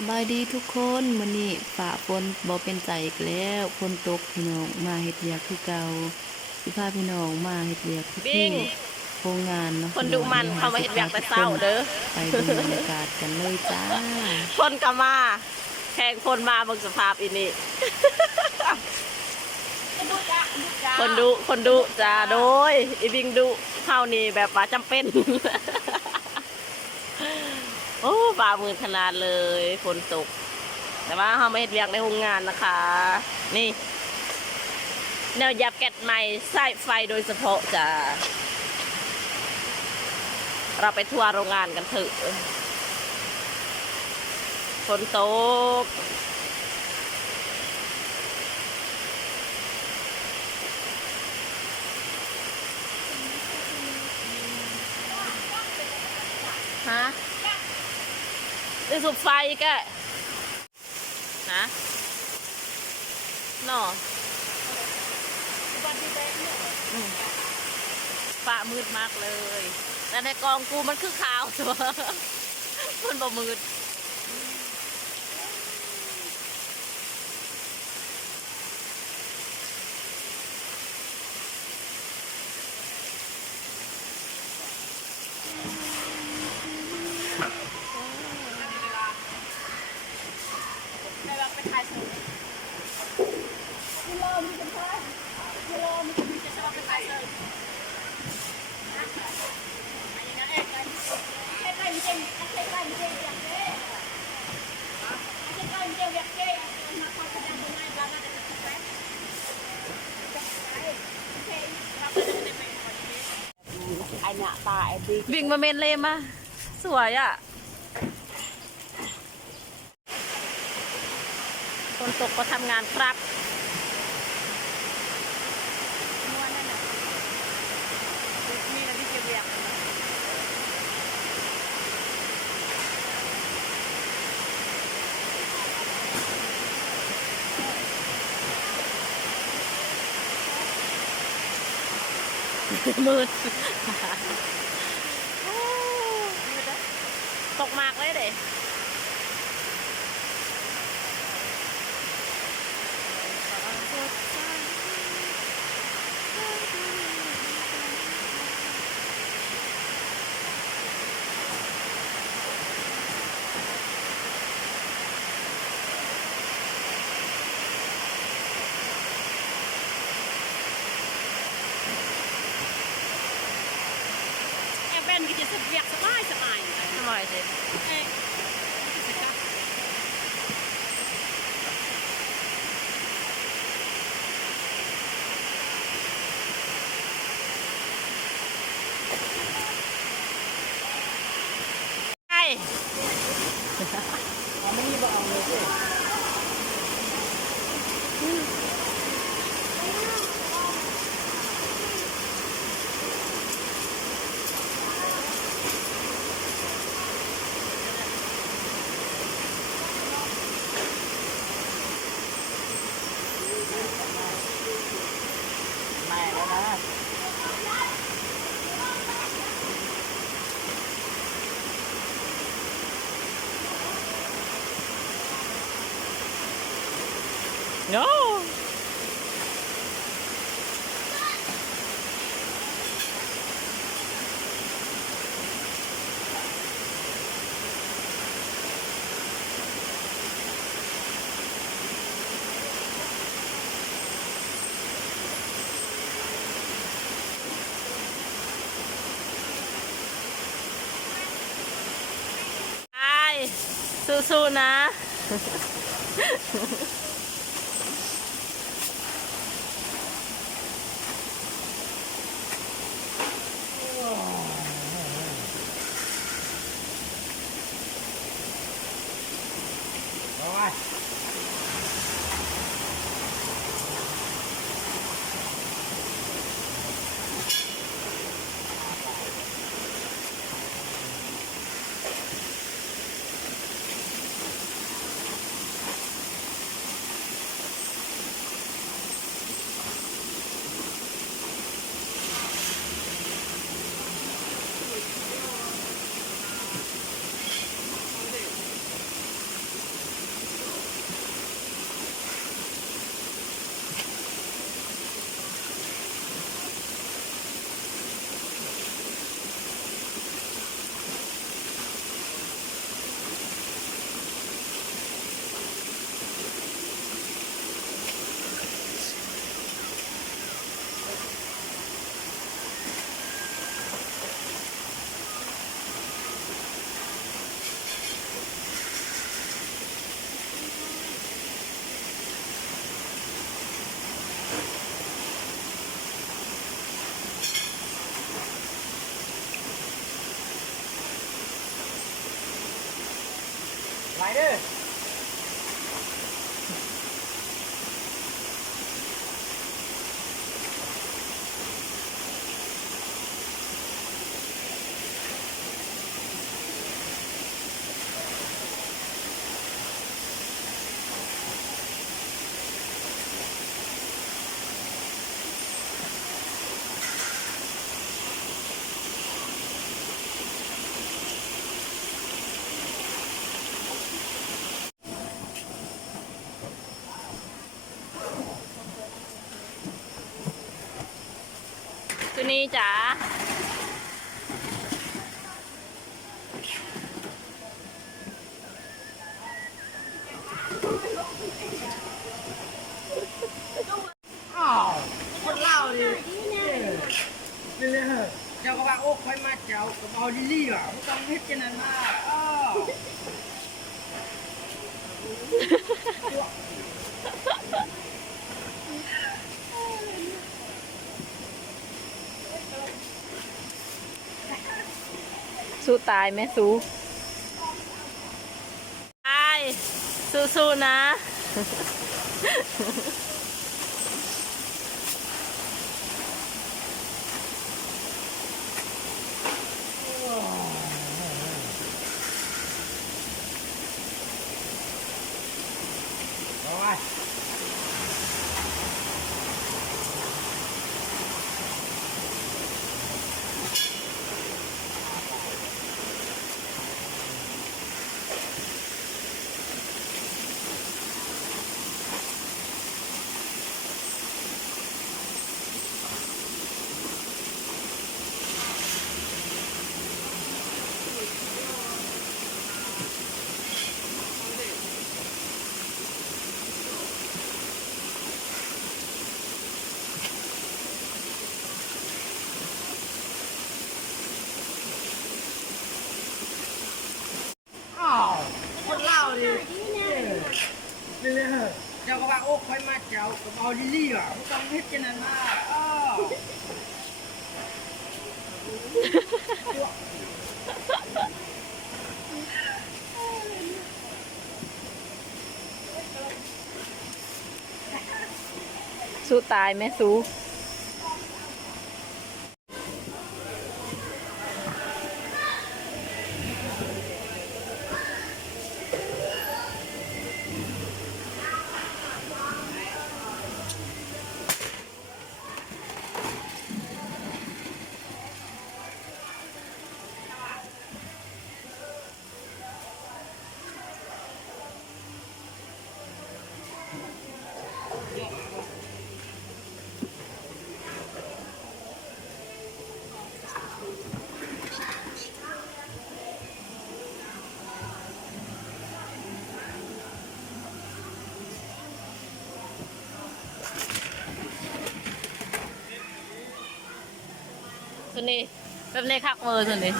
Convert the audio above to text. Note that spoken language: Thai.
สบายดีทุกคนมื้อนี้ฝ่าฝนบ่เป็นใจอีกแล้วฝนตกพี่น้องมาเฮ็ดเวียกคือเก่าสิพาพี่น้องมาเฮ็ดเวียกที่โรงงานเนาะคนดุมันเข้ามาเห็นอยากแต่เศร้าเด้อไปดูบรรยากาศกันเลยจ้าคนก็มาแข่งคนมาบางสภาพอีนี่คนดุจ้าโดยอีบิงดุเข้านี่แบบว่าจำเป็นโอ้ฝ่ามือขนาดเลยฝนตกแต่ว่าเขาไม่เห็นเวียกในโรงงานนะคะนี่แนวยับแก๊สใหม่ใส่ไฟโดยเฉพาะจ้าเราไปทัวร์โรงงานกันเถอะฝนตกฮะได้สูบไฟก็ฮะน่อฟ้ามืดมากเลยแต่ในกองกูมันคือขาวตัวมันบ่มืดวิ่งมาเมนเลยมาสวยอ่ะฝนตกก็ทำงานครับนี่นะที่เก็บเรียงมืดตกมากเลยเด้Benกินจะเบียกสบายสบายอร่อยสิไอ้ไม่มีบอกเลยNo. สู้ๆนะ เด้อ ตัวนี้จ๋าคนเล่าดินี่เลยเหรอเจ้าก็ว่าโอ้ค่อยมาเจ้าก็เอาดิลี่ว่ะไม่ต้องเฮ็ดกันนั่นมาสู้ตายไหมสู้ตายสู้ๆนะ เอาไว้ คนเล่าดินี่เลยเหรอเจ้าก็ว่าโอ้ค่อยมาเจ้าก็เอาดิลี่ว่ะไม่ต้องเฮ็ดกันนั่นมาสู้ตายไหมสู้ตัวนี้แบบนี้คักมือตัวนี้